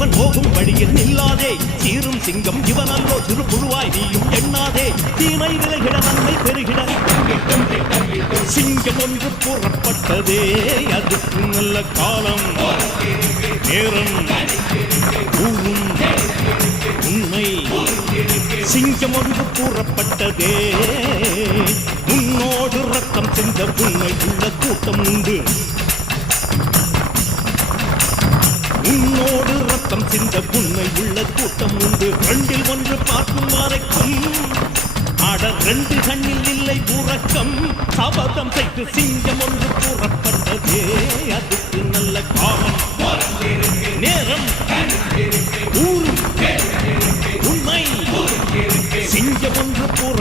இவன் போகும் வழியில் நில்லாதே சீரும் சிங்கம் இவனல்லோ சிறு புழுவாய் நீயும் எண்ணாதே தீமை விலகிட நன்மை பெருகிட சிங்கம் ஒன்று புறப்பட்டதே அதுக்கு நல்ல காலம் நேரம் ஊரும் உண்மை சிங்கம் ஒன்று கூறப்பட்டதே உன்னோடு ரத்தம் சென்ற உண்மை உள்ள கூட்டம் உண்டு உன்னோடு ரத்தம் சிந்த உண்மை உள்ள கூட்டம் உண்டு ரெண்டில் ஒன்று பார்க்கும் வரைக்கும் ஆட ரெண்டு கண்ணில் இல்லை உறக்கம் சபதம் செய்து சிங்கம் ஒன்று கூறப்பட்டதே அதுக்கு நல்ல காலம் நேரம் ஊரும் உண்மை சிங்கம் ஒன்று கூற